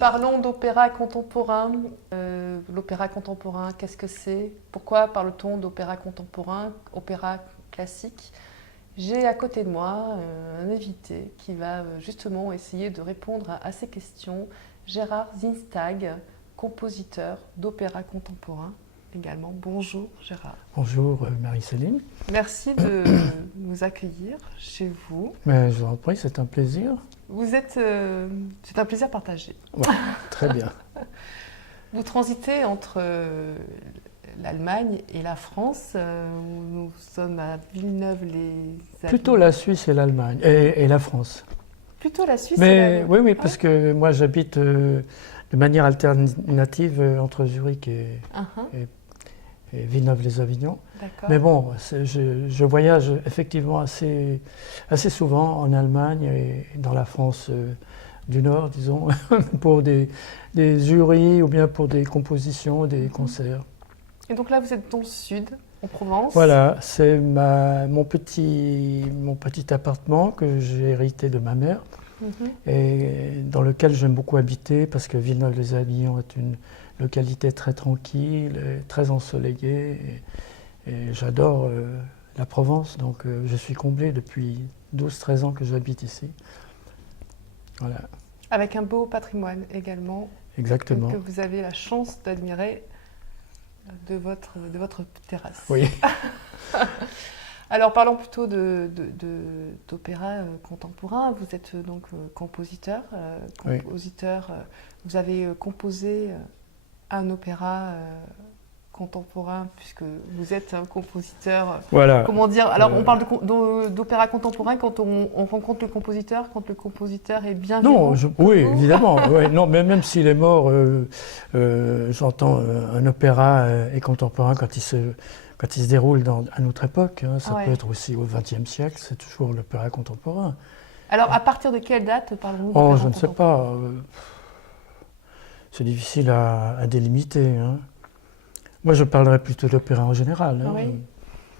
Parlons d'opéra contemporain. L'opéra contemporain, qu'est-ce que c'est? Pourquoi parle-t-on d'opéra contemporain, opéra classique? J'ai à côté de moi un invité qui va justement essayer de répondre à ces questions. Gérard Zinstag, compositeur d'opéra contemporain également. Bonjour Gérard. Bonjour Marie-Céline. Merci de nous accueillir chez vous. Mais je vous en prie, c'est un plaisir. C'est un plaisir partagé. Ouais, très bien. Vous transitez entre l'Allemagne et la France. Nous sommes à Villeneuve-les-Avignon. Plutôt la Suisse et l'Allemagne, et la France. Plutôt la Suisse et Mais l'Allemagne. oui, parce que moi j'habite de manière alternative entre Zurich et Villeneuve-les-Avignon. Mais bon, je voyage effectivement assez souvent en Allemagne et dans la France du Nord, disons, pour des jurys ou bien pour des compositions, des concerts. Et donc là, vous êtes dans le sud, en Provence. Voilà, c'est mon petit appartement que j'ai hérité de ma mère et dans lequel j'aime beaucoup habiter parce que Villeneuve-les-Avignon est une localité très tranquille, très ensoleillée et j'adore la Provence, donc je suis comblé depuis 12-13 ans que j'habite ici. Voilà. Avec un beau patrimoine également. Exactement. Que vous avez la chance d'admirer de votre terrasse. Oui. Alors parlons plutôt d'opéra contemporain. Vous êtes donc compositeur. Oui. Vous avez composé un opéra contemporain puisque vous êtes un compositeur. Voilà. Comment dire? Alors on parle d'opéra contemporain quand on rencontre le compositeur, quand le compositeur est bien non, vivant. oui, évidemment. Ouais, non, mais même s'il est mort, j'entends un opéra est contemporain quand il se déroule à notre époque. Hein, ça peut être aussi au XXe siècle. C'est toujours l'opéra contemporain. Alors à partir de quelle date parlons-nous Oh, d'opéra je ne sais pas. C'est difficile à délimiter. Hein. Moi, je parlerais plutôt d'opéra en général. Hein. Oui.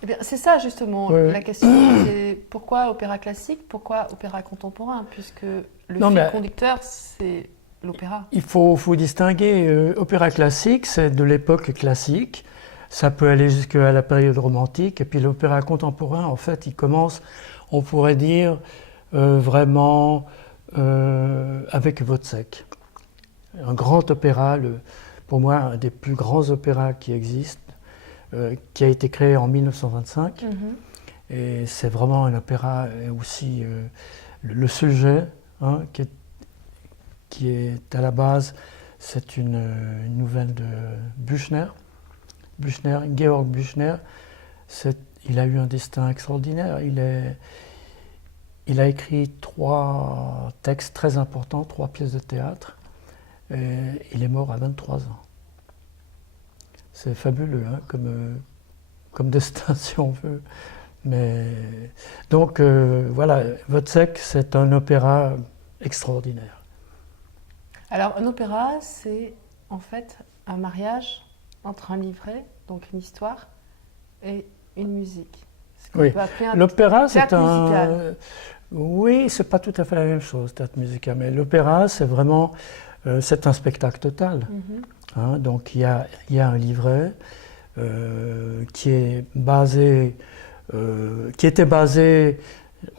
Eh bien, c'est ça justement la question. C'est pourquoi opéra classique, pourquoi opéra contemporain, puisque le fil conducteur, c'est l'opéra. Il faut distinguer. Opéra classique, c'est de l'époque classique. Ça peut aller jusqu'à la période romantique. Et puis l'opéra contemporain, en fait, il commence, on pourrait dire, vraiment avec Wozzeck. Un grand opéra, pour moi, un des plus grands opéras qui existent, qui a été créé en 1925. Et c'est vraiment un opéra aussi, le sujet hein, qui est à la base, c'est une nouvelle de Büchner, Georg Büchner. Il a eu un destin extraordinaire. Il a écrit 3 textes très importants, 3 pièces de théâtre. Et il est mort à 23 ans. C'est fabuleux hein, comme destin, si on veut. Mais, donc voilà, Wozzeck, c'est un opéra extraordinaire. Alors un opéra, c'est en fait un mariage entre un livret, donc une histoire, et une musique. Oui, l'opéra, c'est musical. Oui, c'est pas tout à fait la même chose, théâtre musical. Mais l'opéra, c'est vraiment... c'est un spectacle total. Hein, donc il y a un livret qui était basé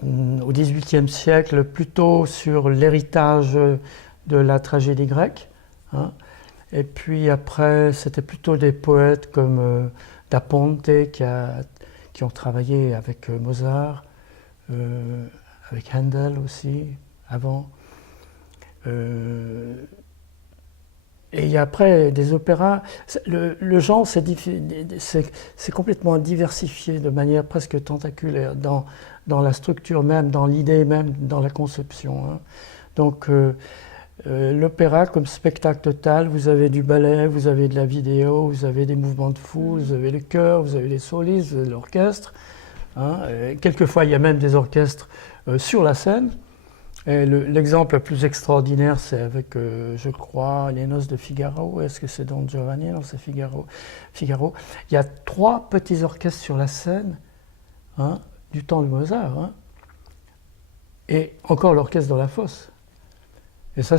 au XVIIIe siècle plutôt sur l'héritage de la tragédie grecque. Hein, et puis après, c'était plutôt des poètes comme Da Ponte qui ont travaillé avec Mozart, avec Handel aussi, avant. Et après, des opéras, le genre c'est complètement diversifié de manière presque tentaculaire dans la structure même, dans l'idée même, dans la conception. Hein. Donc l'opéra comme spectacle total, vous avez du ballet, vous avez de la vidéo, vous avez des mouvements de foule, vous avez le chœur, vous avez les solistes, vous avez l'orchestre. Hein. Quelquefois, il y a même des orchestres sur la scène. Et l'exemple le plus extraordinaire, c'est avec, je crois, Les Noces de Figaro. Est-ce que c'est Don Giovanni? Non, c'est Figaro. Figaro. Il y a 3 petits orchestres sur la scène, hein, du temps de Mozart, hein, et encore l'orchestre dans la fosse. Et ça,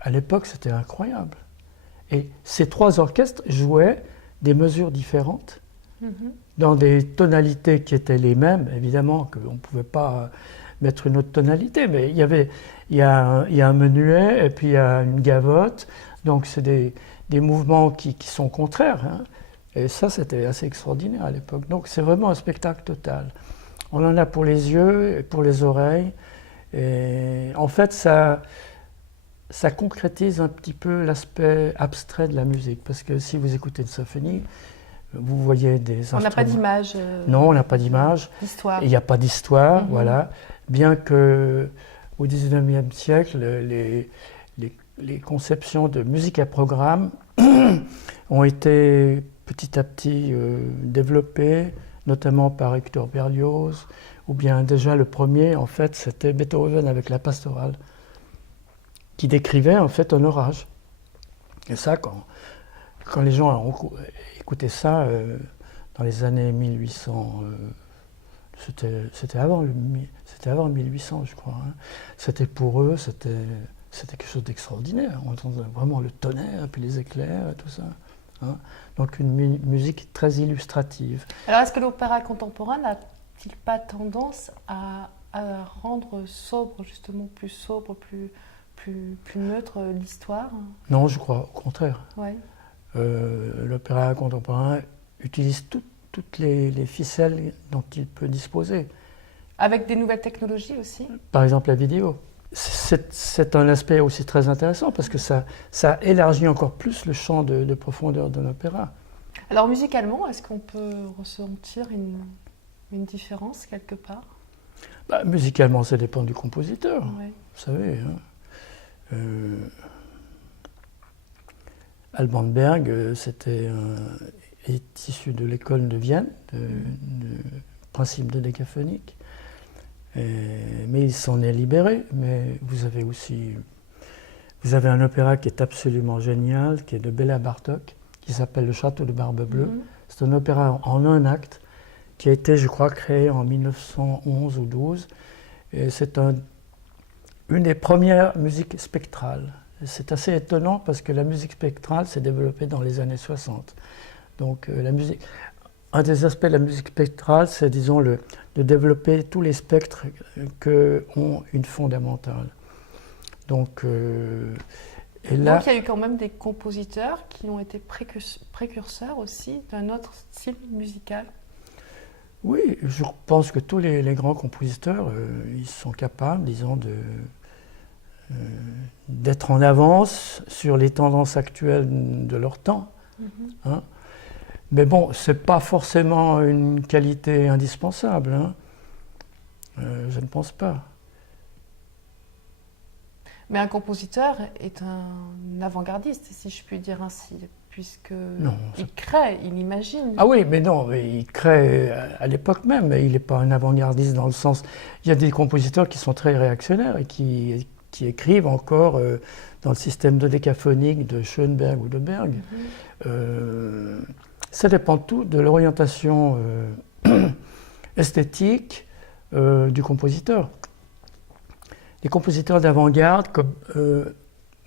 à l'époque, c'était incroyable. Et ces 3 orchestres jouaient des mesures différentes, dans des tonalités qui étaient les mêmes. Évidemment qu'on ne pouvait pas mettre une autre tonalité, mais il y a un menuet et puis il y a une gavotte, donc c'est des mouvements qui sont contraires, hein. Et ça, c'était assez extraordinaire à l'époque. Donc c'est vraiment un spectacle total. On en a pour les yeux et pour les oreilles, et en fait ça concrétise un petit peu l'aspect abstrait de la musique, parce que si vous écoutez une symphonie, vous voyez des instruments. On n'a pas d'image. Non, on n'a pas d'image. D'histoire. Il n'y a pas d'histoire, voilà. Bien que au XIXe siècle, les conceptions de musique à programme ont été petit à petit développées, notamment par Hector Berlioz, ou bien déjà le premier, en fait, c'était Beethoven avec la pastorale, qui décrivait en fait un orage. Et ça, quand les gens ont écouté ça dans les années 1800, c'était avant 1800, je crois, hein. C'était pour eux, c'était quelque chose d'extraordinaire. On entendait vraiment le tonnerre, puis les éclairs et tout ça, hein. Donc une musique très illustrative. Alors est-ce que l'opéra contemporain n'a-t-il pas tendance à rendre sobre, justement plus sobre, plus neutre l'histoire? Non, je crois, au contraire. Ouais. L'opéra contemporain utilise toutes les ficelles dont il peut disposer. Avec des nouvelles technologies aussi? Par exemple la vidéo. C'est un aspect aussi très intéressant parce que ça élargit encore plus le champ de profondeur de l'opéra. Alors musicalement, est-ce qu'on peut ressentir une différence quelque part? Musicalement, ça dépend du compositeur, Ouais. vous savez, hein. Alban Berg, est issu de l'école de Vienne, du principe de décaphonique. Mais il s'en est libéré. Mais vous avez un opéra qui est absolument génial, qui est de Béla Bartók, qui s'appelle Le Château de Barbe Bleue. C'est un opéra en un acte qui a été, je crois, créé en 1911 ou 12. Et c'est une des premières musiques spectrales. C'est assez étonnant parce que la musique spectrale s'est développée dans les années 60. Donc un des aspects de la musique spectrale, c'est disons de développer tous les spectres qui ont une fondamentale. Donc, et là, Donc il y a eu quand même des compositeurs qui ont été précurseurs aussi d'un autre style musical. Oui, je pense que tous les grands compositeurs, ils sont capables, disons, d'être en avance sur les tendances actuelles de leur temps, hein. Mais bon, ce n'est pas forcément une qualité indispensable, hein. Je ne pense pas. Mais un compositeur est un avant-gardiste, si je puis dire ainsi, puisque il crée, il imagine. Ah oui, mais non, mais il crée à l'époque même, mais il n'est pas un avant-gardiste dans le sens... Il y a des compositeurs qui sont très réactionnaires et qui écrivent encore dans le système dodécaphonique de Schoenberg ou de Berg. Ça dépend tout de l'orientation esthétique du compositeur. Les compositeurs d'avant-garde comme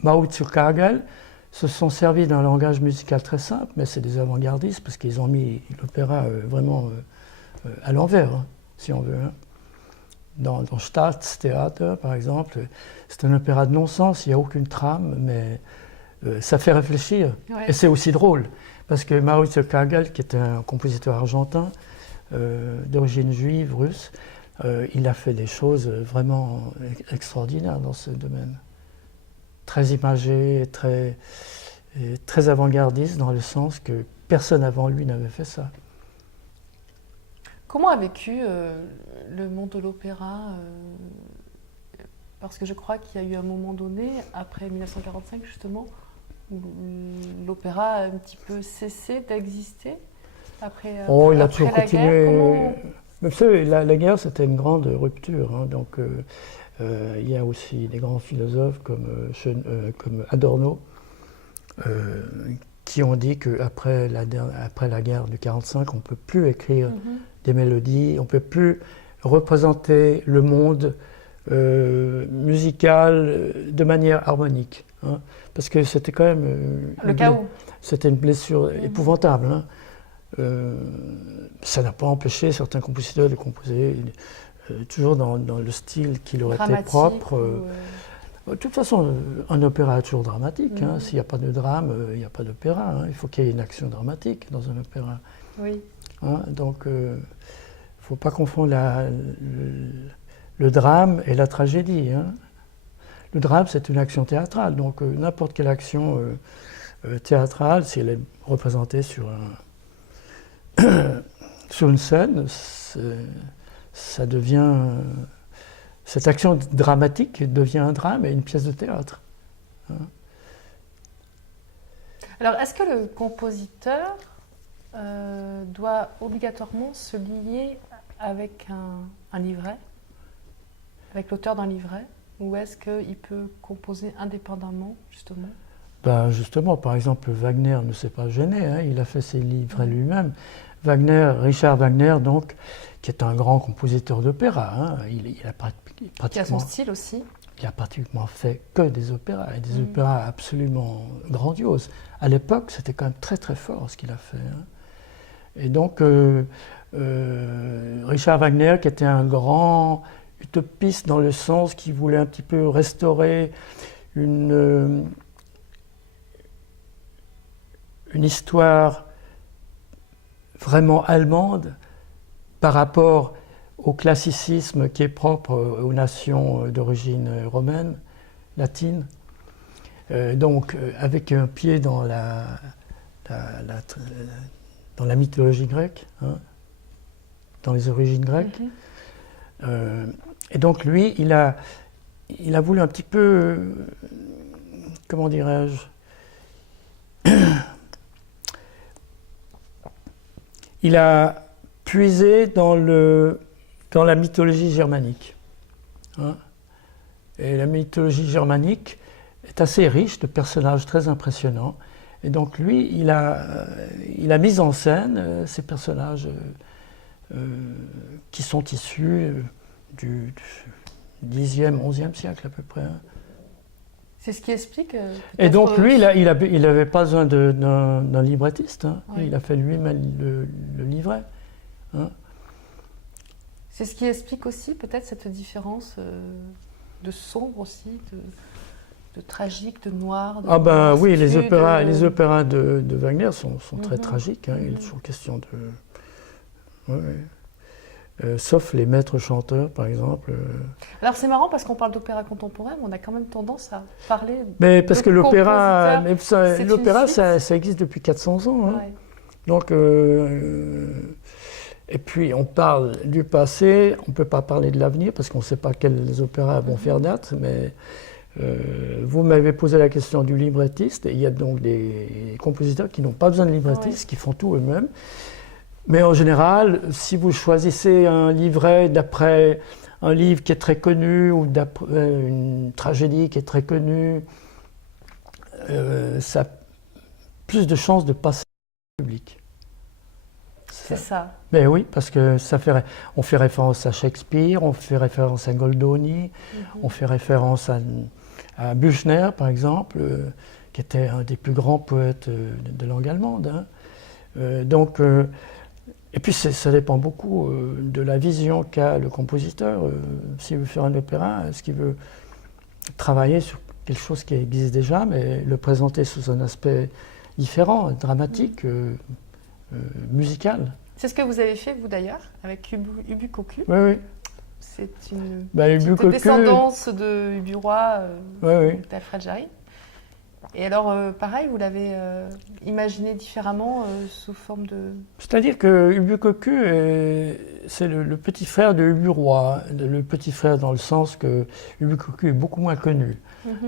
Maurizio Kagel se sont servis d'un langage musical très simple, mais c'est des avant-gardistes parce qu'ils ont mis l'opéra vraiment à l'envers, hein, si on veut, hein. Dans Staatstheater, par exemple, c'est un opéra de non-sens, il n'y a aucune trame, mais ça fait réfléchir. Ouais. Et c'est aussi drôle, parce que Maurizio Kagel, qui est un compositeur argentin, d'origine juive, russe, il a fait des choses vraiment extraordinaires dans ce domaine. Très imagé, très avant-gardiste, dans le sens que personne avant lui n'avait fait ça. Comment a vécu le monde de l'opéra parce que je crois qu'il y a eu un moment donné, après 1945 justement, où l'opéra a un petit peu cessé d'exister après, il a après toujours la continué. guerre. Mais vous savez, la guerre, c'était une grande rupture, hein, donc Il y a aussi des grands philosophes comme Adorno qui ont dit qu'après la guerre de 1945, on ne peut plus écrire des mélodies, on ne peut plus représenter le monde musical de manière harmonique. Hein, parce que c'était quand même... le chaos. C'était une blessure épouvantable. Hein. Ça n'a pas empêché certains compositeurs de composer toujours dans le style qui leur était propre. De toute façon, un opéra est toujours dramatique. Hein. S'il n'y a pas de drame, il n'y a pas d'opéra. Hein. Il faut qu'il y ait une action dramatique dans un opéra. Oui. Hein, donc, il ne faut pas confondre le drame et la tragédie. Hein. Le drame, c'est une action théâtrale. Donc, n'importe quelle action théâtrale, si elle est représentée sur une scène, ça devient... cette action dramatique devient un drame et une pièce de théâtre. Hein. Alors, est-ce que le compositeur doit obligatoirement se lier avec un livret, avec l'auteur d'un livret, ou est-ce qu'il peut composer indépendamment, justement? Ben justement, par exemple, Wagner ne s'est pas gêné, hein, il a fait ses livrets lui-même. Richard Wagner, donc, qui est un grand compositeur d'opéra, hein, il a pratiquement... Qui a son style aussi. Il a pratiquement fait que des opéras, et des opéras absolument grandioses. À l'époque, c'était quand même très très fort ce qu'il a fait. Hein. Et donc, Richard Wagner, qui était un grand utopiste dans le sens qu'il voulait un petit peu restaurer une histoire vraiment allemande par rapport au classicisme qui est propre aux nations d'origine romaine, latine. Donc, avec un pied dans la mythologie grecque, hein, dans les origines grecques. Et donc, lui, il a voulu un petit peu, comment dirais-je, il a puisé dans la mythologie germanique. Hein. Et la mythologie germanique est assez riche de personnages très impressionnants. Et donc lui, il a mis en scène ces personnages qui sont issus du 10e, 11e siècle à peu près. Hein. C'est ce qui explique... Et donc lui, il n'avait pas besoin d'un librettiste. Hein. Oui. Il a fait lui-même le livret. Hein. C'est ce qui explique aussi peut-être cette différence de sombre aussi, de tragique, de noir. Ah ben oui, les opéras de Wagner sont très tragiques. Hein. Il est toujours question de... Ouais. Sauf les maîtres chanteurs, par exemple. Alors c'est marrant parce qu'on parle d'opéra contemporain, mais on a quand même tendance à parler mais parce que l'opéra, ça existe depuis 400 ans. Hein. Ouais. Donc, et puis on parle du passé, on ne peut pas parler de l'avenir parce qu'on ne sait pas quels opéras vont faire date, mais vous m'avez posé la question du librettiste, et il y a donc des compositeurs qui n'ont pas besoin de librettiste, qui font tout eux-mêmes. Mais en général, si vous choisissez un livret d'après un livre qui est très connu ou d'après une tragédie qui est très connue, ça a plus de chances de passer au public. C'est ça. Mais oui, parce que on fait référence à Shakespeare, on fait référence à Goldoni, on fait référence à Büchner, par exemple, qui était un des plus grands poètes de langue allemande. Hein. Et puis ça dépend beaucoup de la vision qu'a le compositeur. S'il veut faire un opéra, est-ce qu'il veut travailler sur quelque chose qui existe déjà, mais le présenter sous un aspect différent, dramatique, musical. C'est ce que vous avez fait, vous d'ailleurs, avec Ubu Koku. Oui, oui. C'est une petite descendance de Ubu Roi, d'Alfred Jarry. Et alors, pareil, vous l'avez imaginé différemment sous forme de... C'est-à-dire que Ubu Koku, c'est le petit frère de Ubu Roi, le petit frère dans le sens que Ubu Koku est beaucoup moins connu.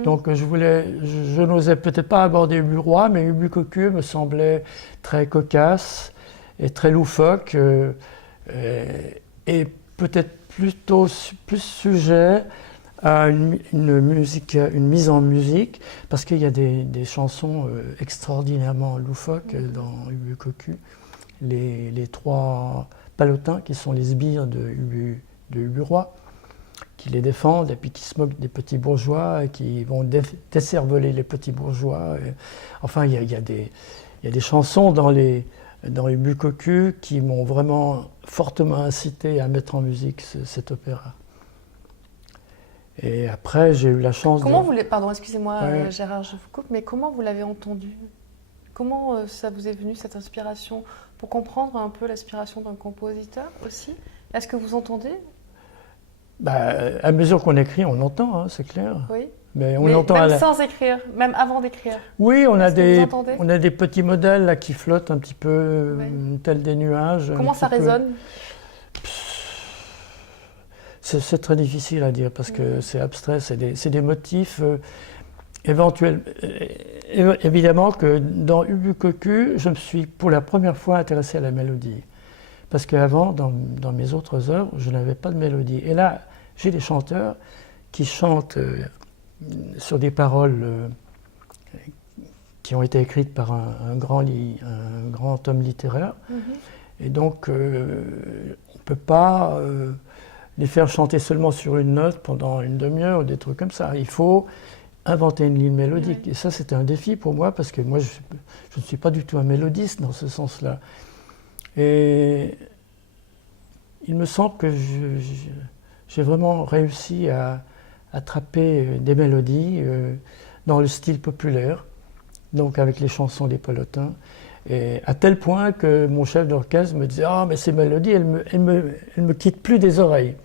Donc je n'osais peut-être pas aborder Ubu Roi, mais Ubu Koku me semblait très cocasse et très loufoque, et peut-être plus sujet à une mise en musique, parce qu'il y a des chansons extraordinairement loufoques dans Ubu Cocu. Les trois palotins qui sont les sbires de Ubu Roi, qui les défendent et puis qui se moquent des petits bourgeois et qui vont décerveler les petits bourgeois. Enfin, il y a des chansons dans Ubu Cocu qui m'ont vraiment fortement incité à mettre en musique cet opéra. Et après, j'ai eu la chance Pardon, excusez-moi, ouais. Gérard, je vous coupe, mais comment vous l'avez entendu? Comment ça vous est venu, cette inspiration? Pour comprendre un peu l'aspiration d'un compositeur aussi? Est-ce que vous entendez? À mesure qu'on écrit, on entend, hein, c'est clair. Oui. Mais entend même sans écrire, même avant d'écrire. Oui, on a des petits modèles là, qui flottent un petit peu, tels des nuages. Comment ça résonne? C'est très difficile à dire parce que c'est abstrait, c'est des motifs éventuels. Évidemment que dans Ubu Cocu, je me suis pour la première fois intéressé à la mélodie. Parce qu'avant, dans mes autres œuvres, je n'avais pas de mélodie. Et là, j'ai des chanteurs qui chantent sur des paroles qui ont été écrites par un grand homme littéraire. Et donc, on ne peut pas les faire chanter seulement sur une note pendant une demi-heure ou des trucs comme ça. Il faut inventer une ligne mélodique. Oui. Et ça, c'était un défi pour moi parce que moi, je ne suis pas du tout un mélodiste dans ce sens-là. Et il me semble que j'ai vraiment réussi à attraper des mélodies dans le style populaire, donc avec les chansons des Palotins. Et à tel point que mon chef d'orchestre me disait « Ah, mais ces mélodies, elles me quittent plus des oreilles. »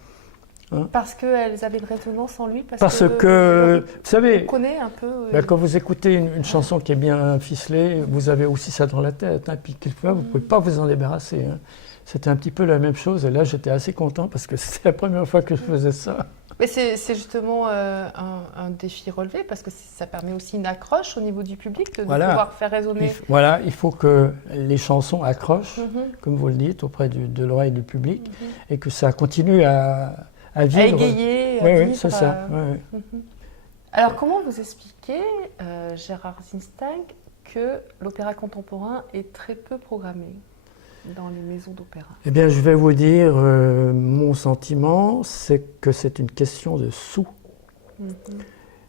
Hein? Parce qu'elles avaient une résonance en lui? Parce que vous savez, on connaît un peu, quand vous écoutez une chanson qui est bien ficelée, vous avez aussi ça dans la tête. Hein, puis quelquefois, vous ne pouvez pas vous en débarrasser. Hein. C'était un petit peu la même chose. Et là, j'étais assez content parce que c'était la première fois que je faisais ça. Mais c'est justement un défi relevé parce que ça permet aussi une accroche au niveau du public de pouvoir faire résonner. Il faut que les chansons accrochent, comme vous le dites, auprès de l'oreille du public et que ça continue à vivre. À égayer, à vivre. C'est ça. Alors, comment vous expliquez, Gérard Zinsting, que l'opéra contemporain est très peu programmé dans les maisons d'opéra? Eh bien, je vais vous dire, mon sentiment, c'est que c'est une question de sous.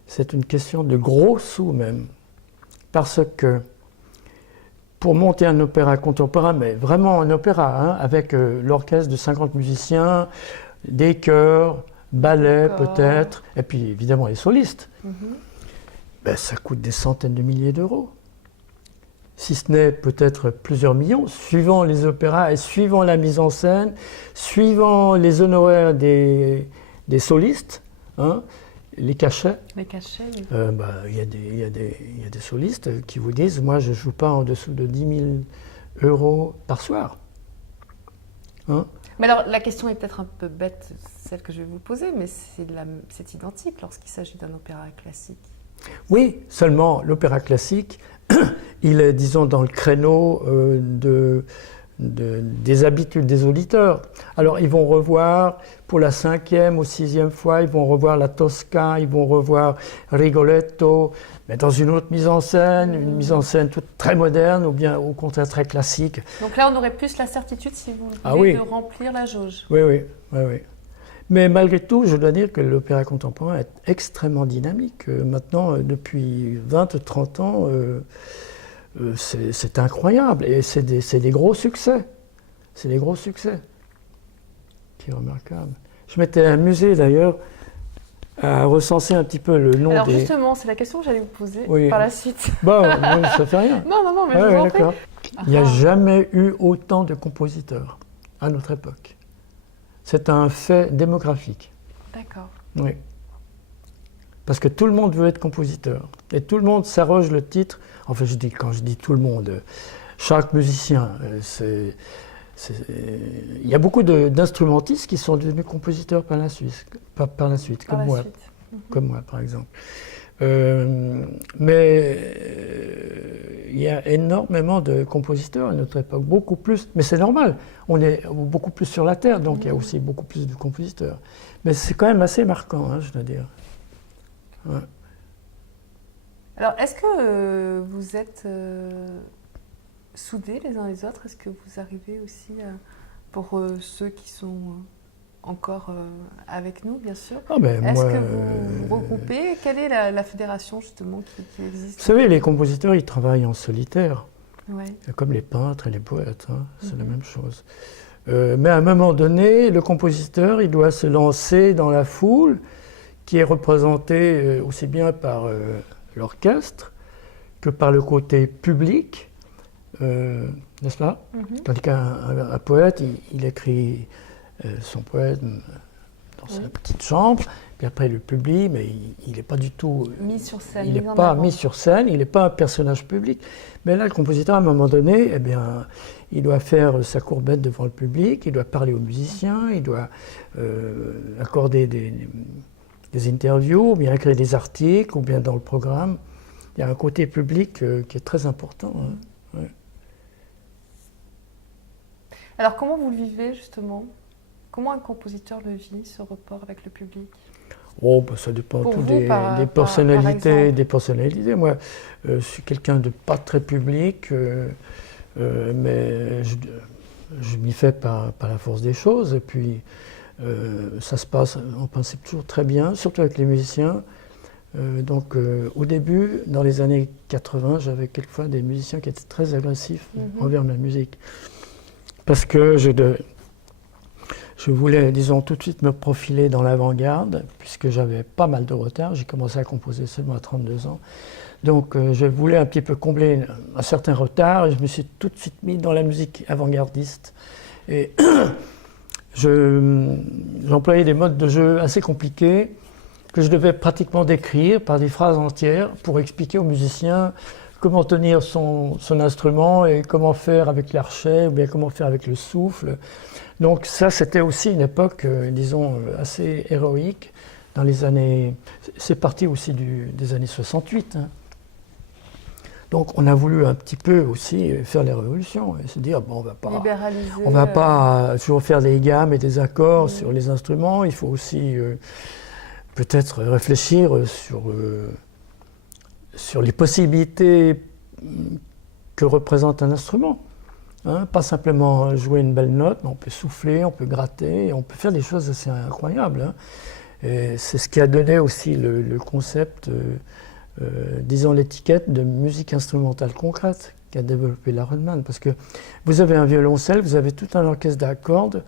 C'est une question de gros sous même. Parce que pour monter un opéra contemporain, mais vraiment un opéra, hein, avec l'orchestre de 50 musiciens, des chœurs, ballets peut-être, et puis évidemment les solistes, ça coûte des centaines de milliers d'euros. Si ce n'est peut-être plusieurs millions, suivant les opéras et suivant la mise en scène, suivant les honoraires des solistes, hein, les cachets. Les cachets, oui. Il y a des solistes qui vous disent « Moi, je ne joue pas en dessous de 10 000 euros par soir. Hein » Mais alors, la question est peut-être un peu bête, celle que je vais vous poser, mais c'est identique lorsqu'il s'agit d'un opéra classique. Oui, seulement l'opéra classique, il est, disons, dans le créneau des habitudes des auditeurs. Alors, ils vont revoir, pour la 5e ou 6e fois, ils vont revoir la Tosca, ils vont revoir Rigoletto, mais dans une autre mise en scène, une mise en scène toute très moderne, ou bien au contraire très classique. Donc là, on aurait plus la certitude, si vous voulez, de remplir la jauge. Oui. Mais malgré tout, je dois dire que l'opéra contemporain est extrêmement dynamique. Maintenant, depuis 20-30 ans, c'est incroyable. Et c'est des gros succès. C'est des gros succès. C'est remarquable. Je m'étais amusé d'ailleurs à recenser un petit peu le nom Alors justement, c'est la question que j'allais vous poser par la suite. Ça fait rien. Non, mais je vous en prie. Il n'y a jamais eu autant de compositeurs à notre époque. C'est un fait démographique. D'accord. Oui. Parce que tout le monde veut être compositeur. Et tout le monde s'arroge le titre. Enfin, quand je dis tout le monde, chaque musicien. Il y a beaucoup d'instrumentistes qui sont devenus compositeurs par la suite, comme moi par exemple. Mais il y a énormément de compositeurs à notre époque, beaucoup plus, mais c'est normal, on est beaucoup plus sur la Terre, donc il y a aussi beaucoup plus de compositeurs. Mais c'est quand même assez marquant, hein, je dois dire. Ouais. Alors, est-ce que vous êtes soudés les uns les autres? Est-ce que vous arrivez aussi, pour ceux qui sont encore avec nous, bien sûr, est-ce que vous vous regroupez? Quelle est la fédération, justement, qui existe? Vous savez, les compositeurs, ils travaillent en solitaire, Ouais. comme les peintres et les poètes, hein, c'est la même chose. Mais à un moment donné, le compositeur, il doit se lancer dans la foule, qui est représentée aussi bien par l'orchestre que par le côté public, n'est-ce pas? Tandis qu'un poète, il écrit son poème dans sa petite chambre, puis après il le publie, mais il n'est pas du tout mis sur scène. Il n'est pas mis sur scène, il n'est pas un personnage public. Mais là, le compositeur, à un moment donné, eh bien, il doit faire sa courbette devant le public, il doit parler aux musiciens, il doit accorder des interviews, ou bien écrire des articles, ou bien dans le programme. Il y a un côté public qui est très important. Hein. Ouais. Alors, comment vous le vivez, justement? Comment un compositeur le vit, ce rapport avec le public? Oh, bah, ça dépend Pour tout vous, des personnalités. Des personnalités. Moi, je suis quelqu'un de pas très public, mais je m'y fais par la force des choses. Et puis, ça se passe en principe toujours très bien, surtout avec les musiciens. Donc, au début, dans les années 80, j'avais quelquefois des musiciens qui étaient très agressifs envers ma musique. Parce que je voulais, disons, tout de suite me profiler dans l'avant-garde, puisque j'avais pas mal de retard. J'ai commencé à composer seulement à 32 ans. Donc, je voulais un petit peu combler un certain retard, et je me suis tout de suite mis dans la musique avant-gardiste. Et j'employais des modes de jeu assez compliqués, que je devais pratiquement décrire par des phrases entières pour expliquer aux musiciens comment tenir son instrument et comment faire avec l'archet, ou bien comment faire avec le souffle. Donc ça, c'était aussi une époque, disons, assez héroïque dans les années... C'est parti aussi des années 68. Hein. Donc on a voulu un petit peu aussi faire les révolutions et se dire, bon, on va pas toujours faire des gammes et des accords sur les instruments, il faut aussi peut-être réfléchir sur les possibilités que représente un instrument. Hein, pas simplement jouer une belle note, mais on peut souffler, on peut gratter, on peut faire des choses assez incroyables. Hein. Et c'est ce qui a donné aussi le concept, disons l'étiquette de musique instrumentale concrète qu'a développé la Rodman. Parce que vous avez un violoncelle, vous avez tout un orchestre à cordes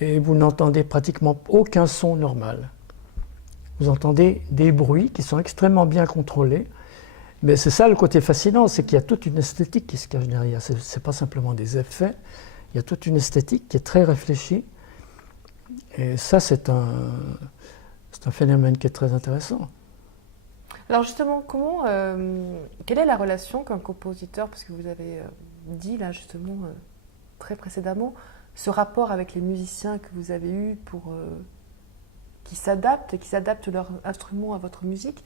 et vous n'entendez pratiquement aucun son normal. Vous entendez des bruits qui sont extrêmement bien contrôlés. Mais c'est ça le côté fascinant, c'est qu'il y a toute une esthétique qui se cache derrière. Ce n'est pas simplement des effets, il y a toute une esthétique qui est très réfléchie. Et ça, c'est un phénomène qui est très intéressant. Alors justement, quelle est la relation qu'un compositeur, parce que vous avez dit là justement très précédemment, ce rapport avec les musiciens que vous avez eu pour... qui s'adaptent leur instrument à votre musique.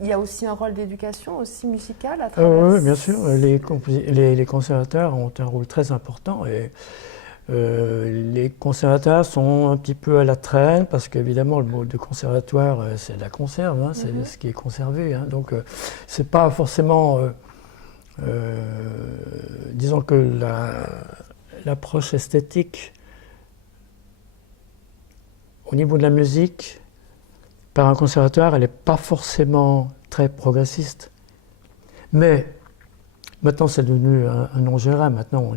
Il y a aussi un rôle d'éducation aussi musicale à travers... Oui, bien sûr. Les conservateurs ont un rôle très important et les conservateurs sont un petit peu à la traîne parce qu'évidemment le mot de conservatoire c'est la conserve, hein, c'est ce qui est conservé. Hein, donc c'est pas forcément... disons que l'approche esthétique au niveau de la musique, par un conservatoire, elle n'est pas forcément très progressiste. Mais maintenant, c'est devenu un nom gérable. Maintenant,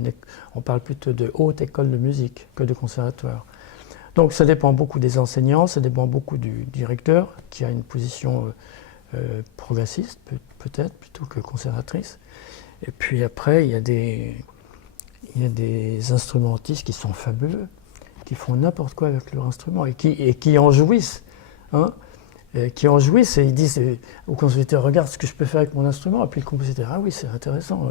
on parle plutôt de haute école de musique que de conservatoire. Donc, ça dépend beaucoup des enseignants, ça dépend beaucoup du directeur, qui a une position progressiste, peut-être, plutôt que conservatrice. Et puis après, il y a des instrumentistes qui sont fabuleux, qui font n'importe quoi avec leur instrument et qui en jouissent. Hein, qui en jouissent et ils disent au compositeur, regarde ce que je peux faire avec mon instrument. Et puis le compositeur, ah oui, c'est intéressant.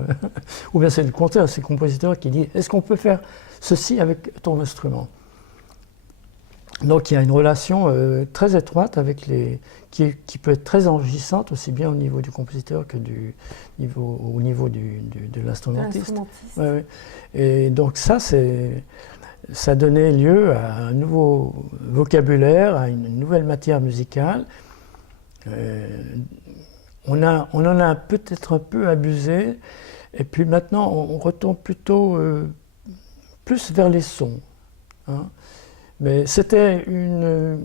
Ou bien c'est le contraire, c'est le compositeur qui dit, est-ce qu'on peut faire ceci avec ton instrument? Donc il y a une relation très étroite avec qui peut être très enrichissante aussi bien au niveau du compositeur que au niveau de l'instrumentiste. Ouais, ouais. Et donc ça donnait lieu à un nouveau vocabulaire, à une nouvelle matière musicale. On en a peut-être un peu abusé, et puis maintenant on retombe plutôt plus vers les sons. Hein. Mais c'était une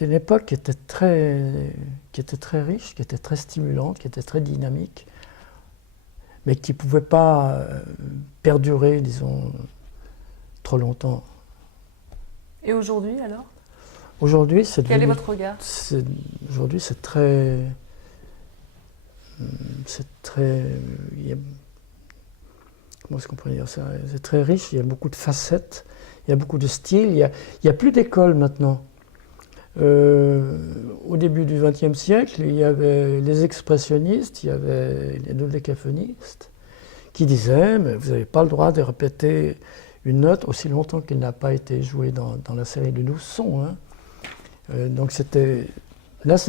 époque qui était très riche, qui était très stimulante, qui était très dynamique, mais qui ne pouvait pas perdurer, disons, trop longtemps. Et aujourd'hui alors? Aujourd'hui, c'est Quel est votre regard? Aujourd'hui, c'est très... Comment est-ce qu'on pourrait dire ça? C'est très riche, il y a beaucoup de facettes, il y a beaucoup de styles, il y a plus d'écoles maintenant. Au début du XXe siècle, il y avait les expressionnistes, il y avait les dodécaphonistes, qui disaient mais vous n'avez pas le droit de répéter une note aussi longtemps qu'elle n'a pas été jouée dans la série de 12 sons. Hein. Donc c'était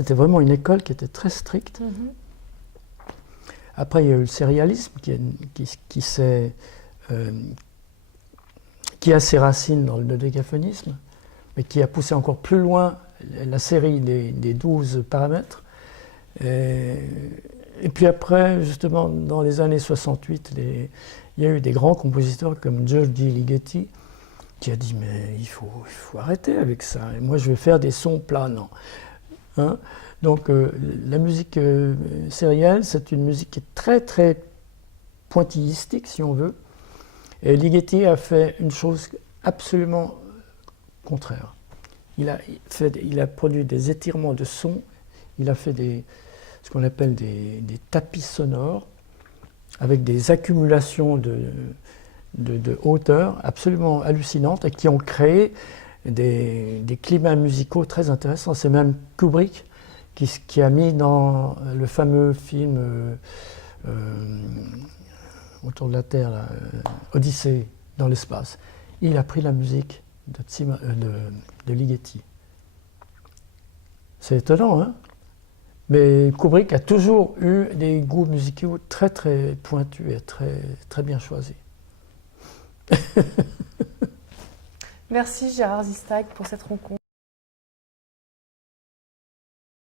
vraiment une école qui était très stricte. Mm-hmm. Après, il y a eu le sérialisme qui a ses racines dans le dodécaphonisme, mais qui a poussé encore plus loin la série des 12 paramètres. Et puis après, justement, dans les années 68, il y a eu des grands compositeurs comme Giorgi Ligeti qui a dit mais il faut arrêter avec ça. Et moi, je vais faire des sons planants. Hein? Donc la musique sérielle, c'est une musique qui est très très pointillistique, si on veut. Et Ligeti a fait une chose absolument contraire. Il a produit des étirements de sons, il a fait ce qu'on appelle des tapis sonores, avec des accumulations de hauteur absolument hallucinantes et qui ont créé des climats musicaux très intéressants. C'est même Kubrick qui a mis dans le fameux film autour de la Terre, là, Odyssée dans l'espace. Il a pris la musique de Ligeti. C'est étonnant, hein? Mais Kubrick a toujours eu des goûts musicaux très très pointus et très, très bien choisis. Merci Gérard Zistag pour cette rencontre.